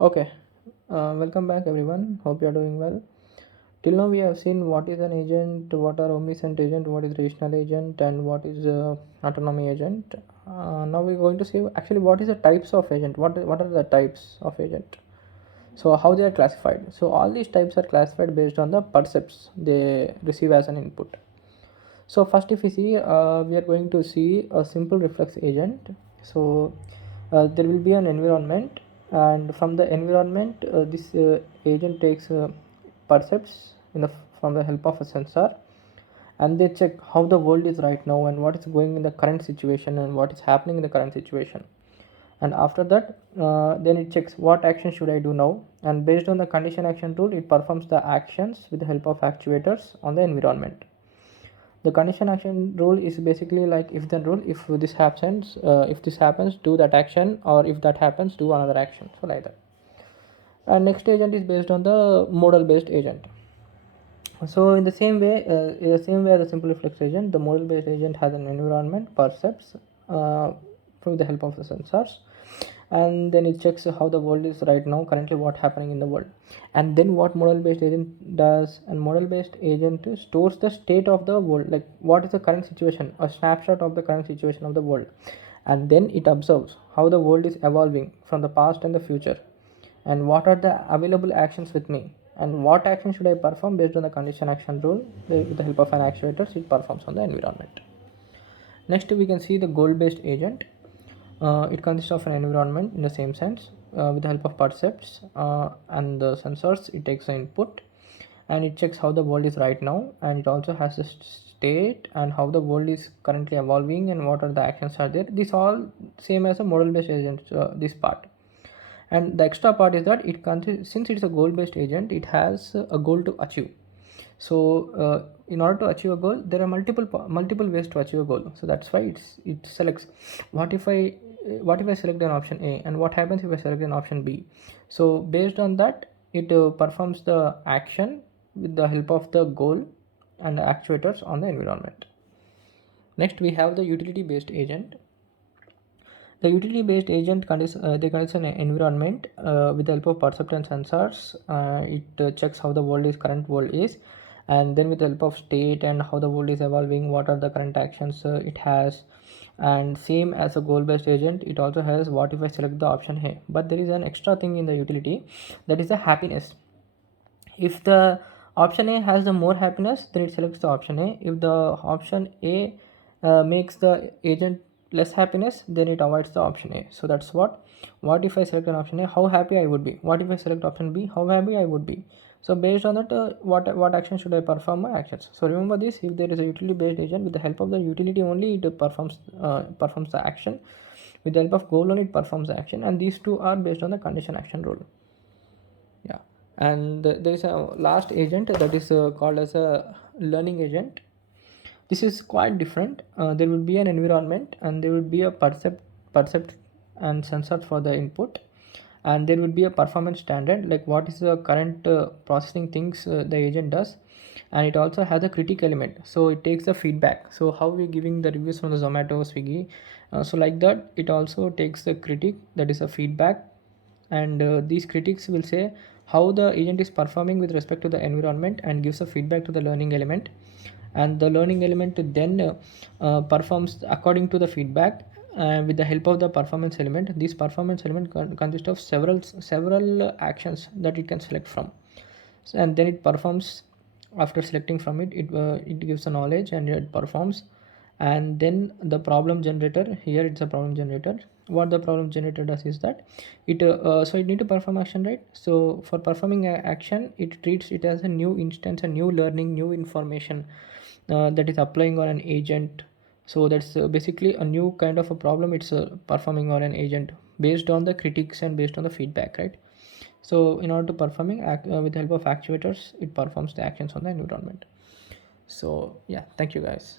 Okay, welcome back everyone. Hope you are doing well. Till now we have seen what is an agent, what are omniscient agent, what is rational agent, and what is autonomy agent. Now we're going to see actually what is the types of agent. What are the types of agent? So how they are classified. So all these types are classified based on the percepts they receive as an input. So first, if we see, we are going to see a simple reflex agent. So there will be an environment, and from the environment, this agent takes percepts from the help of a sensor, and they check how the world is right now and what is going in the current situation and what is happening in the current situation. And after that, then it checks what action should I do now, and based on the condition action rule, it performs the actions with the help of actuators on the environment. The condition action rule is basically like if then rule, if this happens, do that action, or if that happens, do another action. So like that. And next agent is based on the model based agent. So in the same way as the simple reflex agent, the model based agent has an environment percepts through the help of the sensors, and then it checks how the world is right now, currently what happening in the world, and then what model based agent does. And model based agent stores the state of the world, like what is the current situation, a snapshot of the current situation of the world, and then it observes how the world is evolving from the past and the future, and what are the available actions with me, and what action should I perform based on the condition action rule. With the help of an actuator, it performs on the environment. Next we can see the goal based agent. It consists of an environment in the same sense. With the help of percepts and the sensors, it takes the input and it checks how the world is right now, and it also has a state and how the world is currently evolving and what are the actions are there. This all same as a model based agent, this part. And the extra part is that since it's a goal based agent, it has a goal to achieve. So in order to achieve a goal, there are multiple ways to achieve a goal. So that's why it selects what if I select an option A, and what happens if I select an option B. So based on that, it performs the action with the help of the goal and the actuators on the environment. Next we have the utility based agent. The utility based agent they condition an environment with the help of percept and sensors. It checks how the current world is, and then with the help of state and how the world is evolving, what are the current actions it has. And same as a goal based agent, it also has what if I select the option A. But there is an extra thing in the utility, that is the happiness. If the option A has the more happiness, then it selects the option A. If the option A makes the agent less happiness, then it avoids the option A. So that's what if I select an option A, how happy I would be. What if I select option B, how happy I would be. So based on that, what action should I perform my actions. So remember this, if there is a utility based agent, with the help of the utility only it performs the action. With the help of goal only it performs the action, and these two are based on the condition action rule. Yeah. And there is a last agent that is called as a learning agent. This is quite different. There would be an environment, and there would be a percept and sensor for the input, and there would be a performance standard, like what is the current processing things the agent does. And it also has a critic element, so it takes the feedback. So how we giving the reviews from the Zomato, Swiggy, so like that, it also takes the critic, that is a feedback. And these critics will say how the agent is performing with respect to the environment, and gives a feedback to the learning element. And the learning element then performs according to the feedback. With the help of the performance element, this performance element consists of several actions that it can select from. And then it performs. After selecting from it, it gives a knowledge and it performs. And then the problem generator, here it's a problem generator. What the problem generator does is that it need to perform action, right? So for performing action, it treats it as a new instance, a new learning, new information that is applying on an agent. So that's basically a new kind of a problem it's performing on an agent, based on the critics and based on the feedback, right? So in order to performing with the help of actuators, it performs the actions on the environment. So yeah, thank you guys.